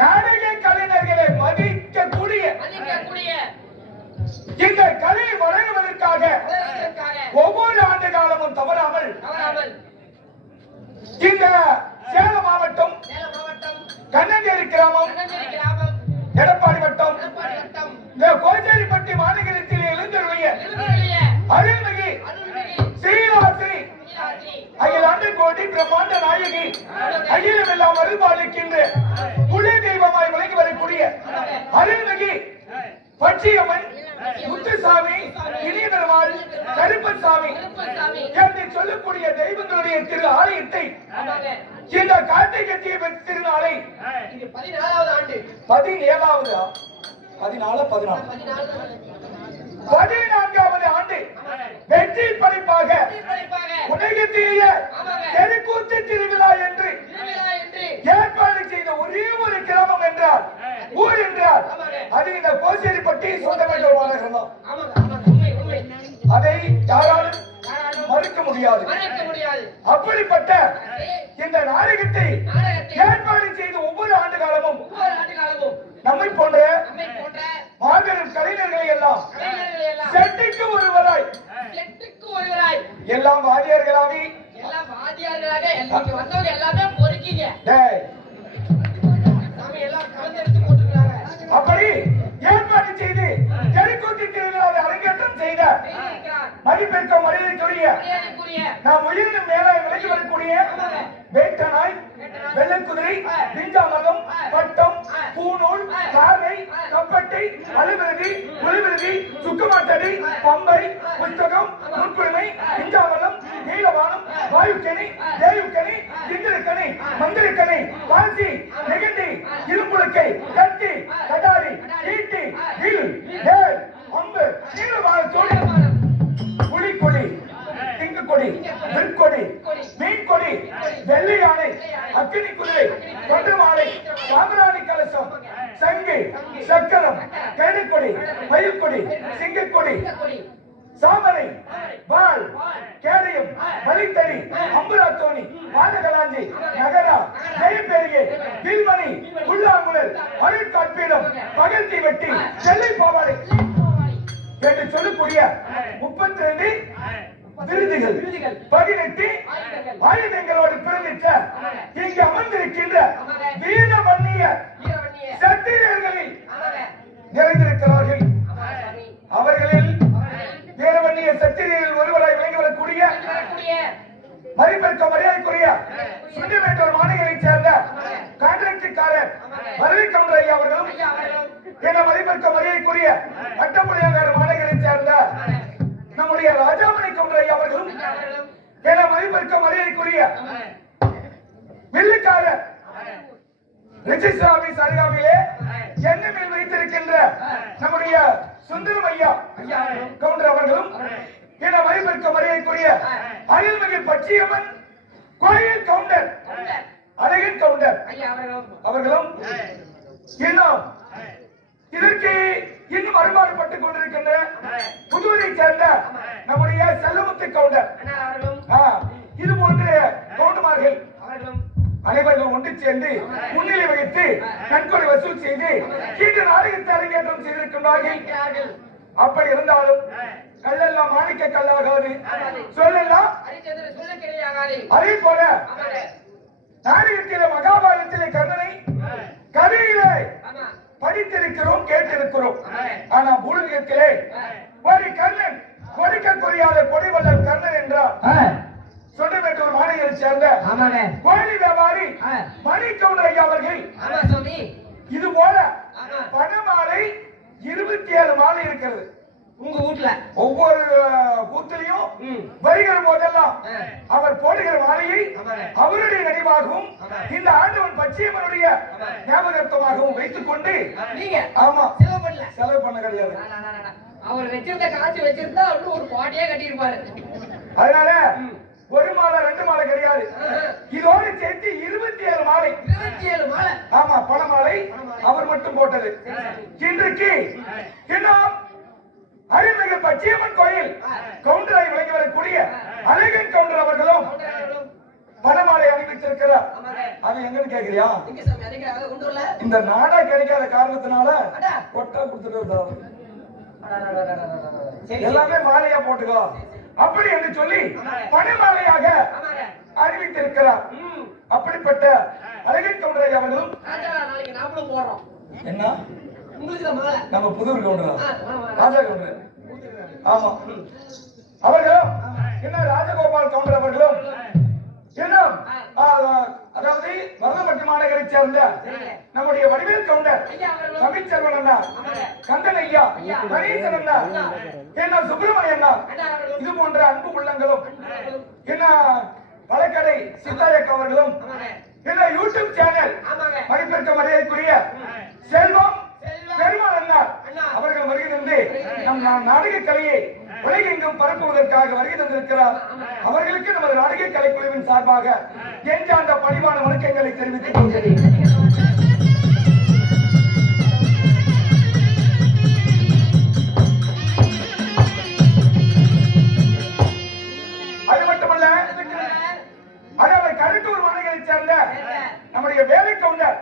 நாடக கலைஞர்களை மதிக்கக்கூடிய இந்த கலை வளர்வதற்காக ஒவ்வொரு ஆண்டு காலமும் தவறாமல் இந்த சேலம் மாவட்டம் கண்ணஞ்சேரி கிராமம் எடப்பாடி வட்டம் இந்த கோச்சேரிப்பட்டி மாநகரத்தில் எழுந்தருளிய அருள்மிகு ஸ்ரீராசிரி அகில ஆண்டு கோடி பிரம்மாண்ட நாயகி அகிலம் எல்லாம் அருள்பாலிக்கின்ற குல தெய்வமாய் விளங்கி வரக்கூடிய அருள்மிகு பட்சியம்மன் முத்துசாமி இனியபெருமாள் கருப்பசாமி என்று சொல்லக்கூடிய தெய்வங்களுடைய திரு ஆலயத்தை இந்த கார்த்திகை தீப திருநாளை 14வது ஆண்டு வெற்றி படைப்பாக உலகத்திலேய தெருக்கூத்து திருவிழா என்று ஏற்பாடு செய்த ஒரே ஒரு கிராமம் என்றால் ஊர் என்றால் அது இந்த கோச்சேரிப்பட்டி சொந்தமன்ற மாநகரம். அதை யாராலும் மறுக்க முடியாது. அப்படிப்பட்ட இந்த நாடகத்தை ஏற்பாடு செய்த ஒவ்வொரு ஆண்டு காலமும் நம்மை போன்ற மாபெரும் கலைஞர்களை எல்லாம் செட்டுக்கு ஒருவராய் எல்லாம் வாதியார்களாகி அப்படி ஏற்பாடு செய்து தெருக்கூத்து திருவிழாவை அரங்கேற்றம் செய்த மதிப்பிற்க மரியாதைக்குரிய நாம் உயிரினும் மேலாய் விலகி வரக்கூடிய வேட்டனாய் வெள்ளக்குதிரை பிஞ்சாமகம் பட்டம் பூநூல் காரை கப்பட்டை அலுவிருதி ஒளிவிருதி சுக்குமாட்டடி பம்பை புஸ்தகம் முன்குரிமை பிஞ்சாமலம் நீலவானம் வாயுக்கணி தேயுக்கணி இந்திரக்கணி மந்திரக்கணி பாசி நெகண்டி இரும்புழுக்கை கட்டி கடாரி ஈட்டி வில் ஏல் அம்பு நீலவானத்தோடு புலிக்கொடி திங்குக்கொடி நெற்கொடி மீன்கொடி வெள்ளை யானை அக்கினி குதிரை தொண்டு மாலை சாம்பிராணி கலசம் சங்கு சக்கரம் கேடுக்கொடி மயில்கொடி சிங்கக்கொடி சாமரை வாள் கேடயம் வலித்தடி அம்புராத்தோணி பாதகலாஞ்சி நகரா ஜெயப்பேரிகை வில்மணி புல்லாங்குழல் அருட்காட்பீடம் பகல் தீவெட்டி செல்லை பாவாடை என்று சொல்லக்கூடிய 32 விருதுகள் 18 ஆயுதங்களோடு பிறந்திட்ட இங்கு அமர்ந்திருக்கின்ற வீரமன்னிய சத்திரியர்களில் நிறைந்திருக்கிறார்கள். அவர்களில் வீரமன்னிய சத்திரியர்கள் ஒருவராய் விளங்கி வரக்கூடிய மதிப்பிற்க மரியாதைக்குரிய சுண்டிமேட்டூர் மாநகரைச் சேர்ந்த கான்ட்ராக்டர்காரர் மருவி கவுண்டர் ஐயா அவர்களும் என மதிப்பிற்க மரியாதைக்குரிய அட்டப்புலியாங்காடு மாநகரைச் சேர்ந்த நம்முடைய ராஜாமணி கவுண்டர் ஐயா அவர்களும் என மதிப்பிற்க மரியாதைக்குரிய வில்லுக்காரர் ரிஜிஸ்டர் ஆபீஸ் அருகாமையிலே எண்ணெய் மேல் வைத்திருக்கின்ற நம்முடைய சுந்தரம் ஐயா கவுண்டர் அவர்களும் என மதிப்பிற்க மரியாதைக்குரிய அருள்மிகு பட்சியம்மன் கோயில் கவுண்டர் அழகன் கவுண்டர் அவர்களும் இன்னும் இதற்கு இன்னும் வருமானப்பட்டுக் கொண்டிருக்கின்ற புதுவரை சேர்ந்த நம்முடைய செல்லமுத்து கவுண்டர் இது போன்ற கவுண்டமார்கள் அனைவர்கள் ஒன்று சேர்ந்து முன்னிலை வகித்து நன்கொடை வசூல் செய்து கீழ் நாடகத்தை அரங்கேற்றம் செய்திருக்கின்றார்கள். அப்படி இருந்தாலும் கல்லெல்லாம் மாணிக்க கல்லாகாது, சொல்லெல்லாம் அதே போல நாடகத்திலே மகாபாரதத்திலே கர்ணனை கதையிலே படித்திருக்கிறோம் கேட்டிருக்கிறோம். ஆனா பூலகத்திலே ஒரு கர்ணன் கொடுக்க குறியாத கொடிவல்லல் கர்ணன் என்றார். சொன்னமேட்டூர் மாநகரை சேர்ந்த கோழி வியாபாரி மணிக்கவுண்டர் ஐயா அவர்கள் இது போல பணமாலை 27 மாலை இருக்கிறது. உங்க வீட்டுல ஒவ்வொரு பூத்திலையும் வருகிற போதெல்லாம் அவர் போடுகிற மாலையை அவருடைய நினைவாகவும் இந்த ஆண்டவன் பச்சையம்மனுடைய ஞாபகத்துவமாகவும் வைத்துக் கொண்டு நீங்க ஆமா செலவு பண்ண கிடையாது. அவர் வச்சிருந்த காசு வச்சிருந்தா ஒரு பாட்டியே கட்டியிருப்பாரு. அதனால ஒரு மாலை 2 மாலை கிடையாது, இதோடு சேர்த்து 27 மாலை. 27 மாலை ஆமா, பணமாலை அவர் மட்டும் போட்டது. இன்றைக்கு இன்னும் அருள்மிகு பச்சையம்மன் கோயில் கவுண்டராய் விளங்கி வரக்கூடிய அழகன் கவுண்டர் அவர்களும் பணமாலை அணிவித்திருக்கிறார். ஆமாங்க. அது எங்கன்னு கேக்குறியா? எங்க சாமி அதுக்கு அதை கொண்டு வரல? இந்த நாடா கிடைக்காத காரணத்தினால அடா. கொட்டா கொடுத்துட்டு சரி, எல்லாமே மாலையா போட்டுக்கோ அப்படி என்று சொல்லி பணமாலையாக ஆமாங்க. அறிவித்திருக்கிறார். ம். அப்படிப்பட்ட அழகின் கவுண்டரை அவர்களும் ராஜா, நாளைக்கு நாமளும் போடுறோம். என்ன உங்களுக்கு தான் மாலை. நம்ம புதூர் கவுண்டரா ஆமா. ராஜா கவுண்டர் ஆமா அவர்களும் என்ன ராஜகோபால் கவுண்டர் அவர்களும் இன்னும் அதாவது வரலம்பட்டி மாநகரை சேர்ந்த நம்முடைய வடிவேல் கவுண்டர் ஐயா அவர்களும் தமிழ்ச்செல்வன் அண்ணா கந்தன் ஐயா கணேசன் அண்ணா என்ன சுப்பிரமணிய அண்ணா அண்ணா அவர்களும் இது போன்ற அன்பு உள்ளங்களும் என்ன வழக்கடை சித்தாயக் அவர்களும் ஆமாங்க. என்ன யூடியூப் சேனல் ஆமாங்க. மதிப்பிற்க மரியாதைக்குரிய செல்வம் செல்வம் பெருமாள் அண்ணா அண்ணா. அவர்கள் வருகை தந்து நம் நாடக கலையை உலகெங்கும் பரப்புவதற்காக வருகை தந்திருக்கிறார். அவர்களுக்கு நமது நாடக கலைக்குழுவின் சார்பாக நெஞ்சார்ந்த பணிவான வணக்கங்களை தெரிவித்துக் கொள்கிறேன். அது மட்டுமல்ல அதாவது கருட்டூர் மாநகரை சேர்ந்த நம்முடைய வேலை கவுண்டர்